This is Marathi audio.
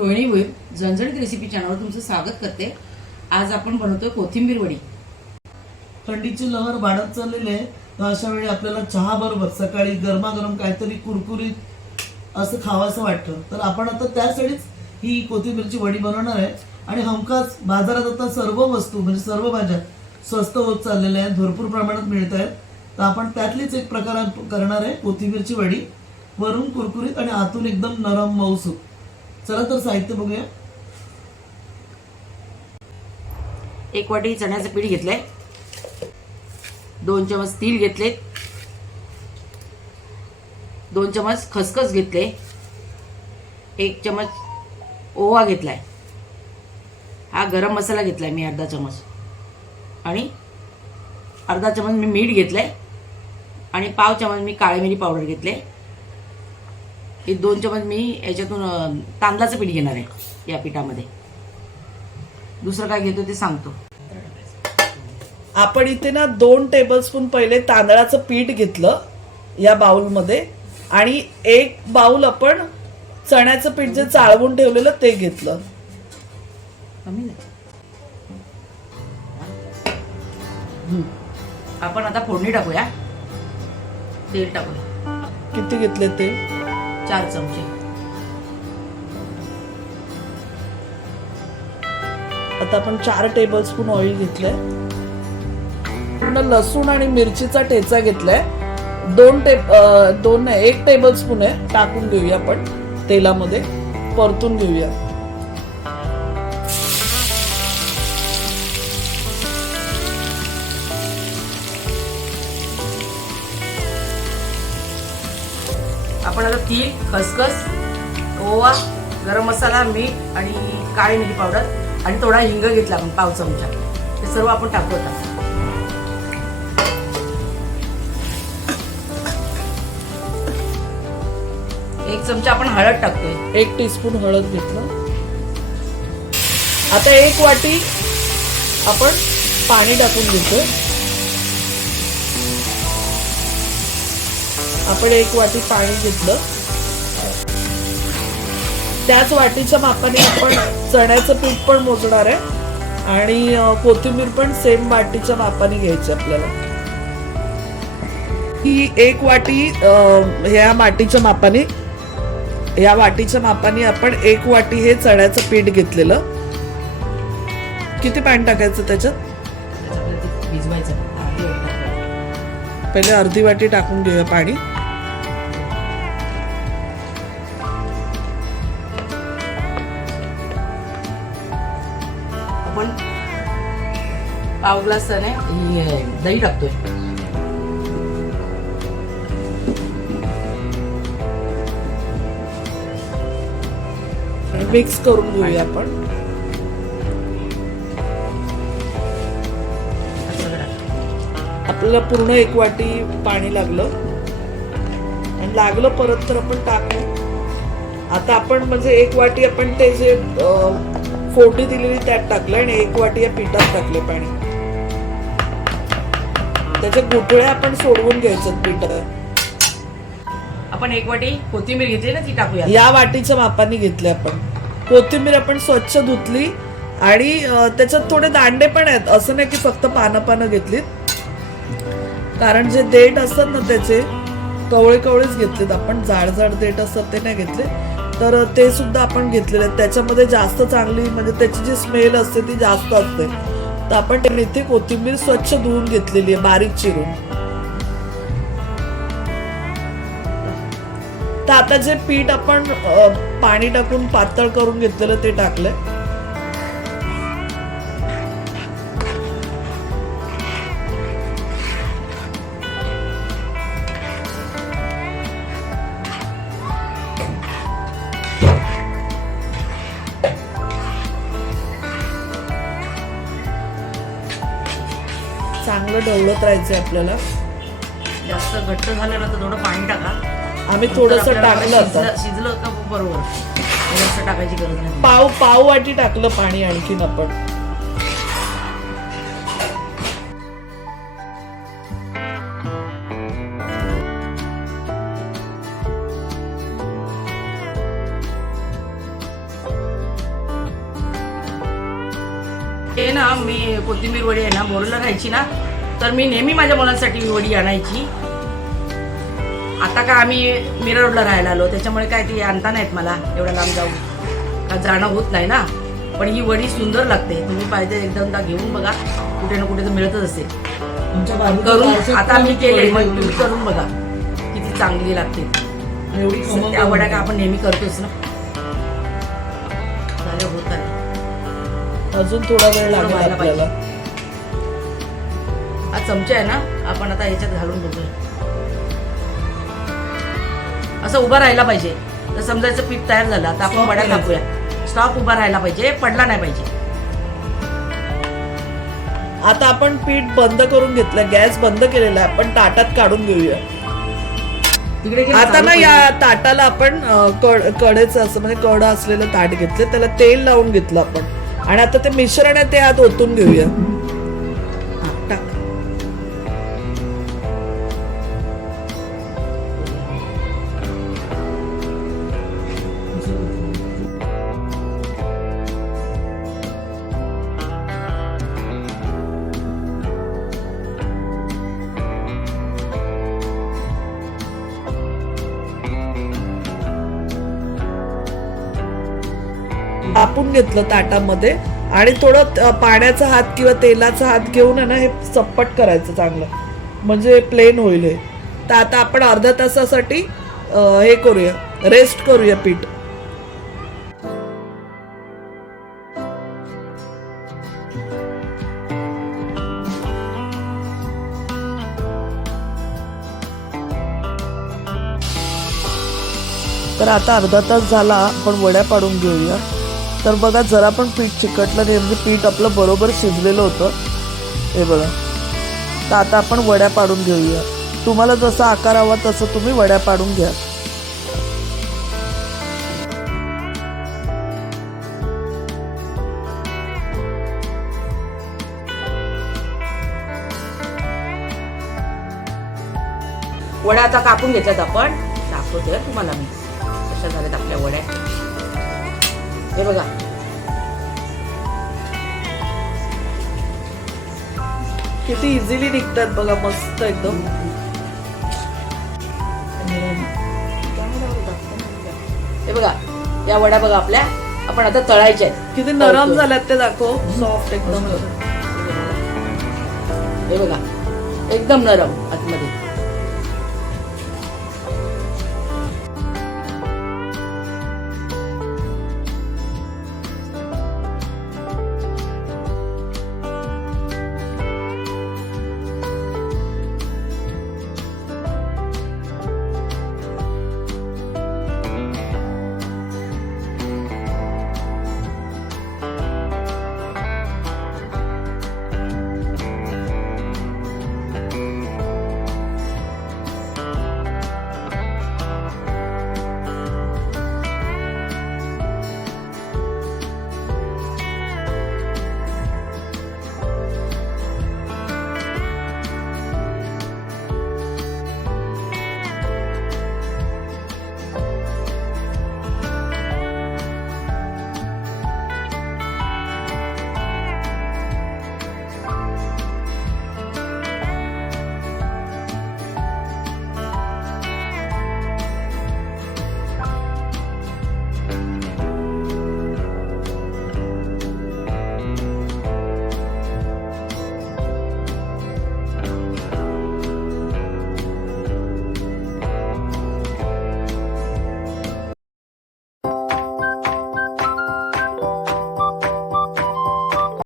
रोहिणी भोईर झणझणीत रेसिपी चॅनलवर तुमचं स्वागत करते। आज आपण बनवतोय कोथिंबीर वडी। थंडीची लहर वाढत चाललेली आहे, तर अशा वेळी आपल्याला चहा बरोबर सकाळी गरमागरम काहीतरी कुरकुरीत असं खावंसं वाटतं। तर आपण आता त्यासाठीच ही कोथिंबीरची वडी बनवणार आहे। आणि हमखास बाजारात आता सर्व वस्तू म्हणजे सर्व भाज्या स्वस्त होत चाललेल्या आहेत, भरपूर प्रमाणात मिळत आहेत। तर आपण त्यातलीच एक प्रकार करणार आहे कोथिंबीरची वडी, वरून कुरकुरीत आणि आतून एकदम नरम मऊसूत। चला तर साहित्य बघूया। एक वाटी चण्याचं पीठ घेतलंय, 2 चमच तीळ घेतले, 2 चमच खसखस घेतले, 1 चमच ओवा घेतलाय, हा गरम मसाला घेतलाय मी अर्धा चमच, आणि अर्धा चमच मी मीठ घेतलंय, आणि पाव चमच मी काळी मिरी पावडर घेतले। हे 2 चमच मी याच्यातून तांदळाचं पीठ घेणार आहे या पिठामध्ये। दुसरं काय घेतो ते सांगतो। आपण इथे ना 2 टेबलस्पून पहिले तांदळाचं पीठ घेतलं या बाउलमध्ये, आणि 1 बाउल आपण चण्याचं पीठ जे चाळवून ठेवलेलं ते घेतलं। कमी आपण आता फोडणी टाकूया। तेल टाकूया। किती घेतले ते? 4 चमचे। आता आपण 4 टेबलस्पून ऑइल घेतलंय। पूर्ण लसूण आणि मिरचीचा ठेचा घेतलाय, 1 टेबलस्पून आहे, टाकून घेऊया आपण तेलामध्ये, परतून घेऊया। आपण आता तीळ, खसखस, ओवा, गरम मसाला, मीठ आणि काळी मिरी पावडर आणि थोडा हिंग घेतला आपण पाव चमचा, हे सर्व आपण टाकू आता। एक चमचा आपण हळद टाकतोय, 1 टीस्पून हळद घेतलं। आता 1 वाटी आपण पाणी टाकून घेतो। आपण 1 वाटी पाणी घेतलं, त्याच वाटीच्या मापाने आपण चण्याचं पीठ पण मोजणार आहे, आणि कोथिंबीर पण सेम वाटीच्या मापाने घ्यायची आपल्याला। ही 1 वाटी या वाटीच्या मापाने आपण 1 वाटी हे चण्याचं पीठ घेतलेलं। किती पाणी टाकायचं त्याच्यात? भिजवायचं। पहिले अर्धी वाटी टाकून घेऊया पाणी। आपण पाव ग्लास दही टाकतोय। मिक्स करून घेऊया आपण। आपल्याला पूर्ण 1 वाटी पाणी लागलं, आणि लागलं परत तर आपण टाकू। आता आपण म्हणजे 1 वाटी आपण ते जे फोडणी दिलेली त्यात टाकलं, आणि 1 वाटी या पिठात टाकले पाणी। त्याच्या गुठळ्या आपण सोडवून घ्यायचं पिठात। आपण 1 वाटी कोथिंबीर घेतली ना, ती टाकूया या वाटीच्या मापाने घेतले आपण। कोथिंबीर आपण स्वच्छ धुतली, आणि त्याच्यात थोडे दांडे पण आहेत, असं नाही की फक्त पानं घेतलीत, कारण जे देठ असतात ना त्याचे कवळेच घेतलेत आपण, जाड देठ असतात ते नाही घेतले, तर ते सुद्धा आपण घेतलेले आहेत। त्याच्यामध्ये जास्त चांगली म्हणजे त्याची जी स्मेल असते ती जास्त असते, तर आपण इथे कोथिंबीर स्वच्छ धुवून घेतलेली आहे बारीक चिरून। तर आता जे पीठ आपण पाणी टाकून पातळ करून घेतलेलं ते टाकलंय। चांगलं ढवळत राहायचंय आपल्याला। जास्त घट्ट झालं ना तर थोडं पाणी टाका। आम्ही थोडंसं टाकलं आता। शिजलं का बरोबर, जास्त टाकायची गरज नाही। पाव वाटी टाकलं पाणी आणखीन आपण। मी कोथिंबीर वडी आहे ना बोरला राहायची ना, तर मी नेहमी माझ्या मुलांसाठी वडी आणायची. आता का आम्ही मिरर रोडला राहायला आलो, त्याच्यामुळे काय ते आणता नाहीत मला एवढं लांब जाऊन, का जाणं होत नाही ना. पण ही वडी सुंदर लागते, तुम्ही पाहिजे एकदा घेऊन बघा, कुठे ना कुठे तर मिळतच असेल. तुमच्या बाजूला करून पाचशे आता मी केले, मग वडी तुम्ही करून बघा किती चांगली लागते. एवढी कमाल त्या वड्या का आपण नेहमी करतोच ना. झाले होत आले. अजून थोडा वेळ लागेल व्हायला आपल्याला. हा चमचा आहे ना, आपण आता याच्यात घालून बघूया. असं उभं राहायला पाहिजे, तर समजायचं पीठ तयार झालं. आता आपण Stop वड्या करायचं. कापूया. स्टॉप उभा राहायला पाहिजे, पडला नाही पाहिजे. आता आपण पीठ बंद करून घेतलं, गॅस बंद केलेला आहे. आपण ताटात काढून घेऊया. तिकडे घे, आता चालू ना करूया. या ताटाला आपण कडेचं असं म्हणजे कड असलेलं ताट घेतलं, त्याला तेल लावून घेतलं आपण, आणि आता ते मिश्रण आहे ते आत ओतून घेऊया. हा, टाक. कापून घेतलं ताटामध्ये, आणि थोडं पाण्याचा हात किंवा तेलाचा हात घेऊन आहे ना हे चप्पट करायचं चांगलं, म्हणजे प्लेन होईल हे. तर आता आपण अर्ध्या तासासाठी हे करूया, रेस्ट करूया पीठ. तर आता अर्धा तास झाला, आपण वड्या पाडून घेऊया. तर बघा जरा पण पीठ चिकटलं नाही, म्हणजे पीठ आपलं बरोबर शिजलेलं होतं हे बघा. तर आता आपण वड्या पाडून घेऊया. तुम्हाला जसा आकार हवा तसं तुम्ही वड्या पाडून घ्या. वड्या आता कापून घेतल्यात आपण, दाखवते तुम्हाला मी कशा झाल्यात आपल्या वड्या. हे बघा, किती इझिली निघतात बघा, मस्त एकदम. हे बघा या वड्या बघा आपल्या, आपण आता तळायच्या आहेत. किती नरम झाल्यात ते दाखव, सॉफ्ट एकदम. हे बघा एकदम नरम आतमध्ये.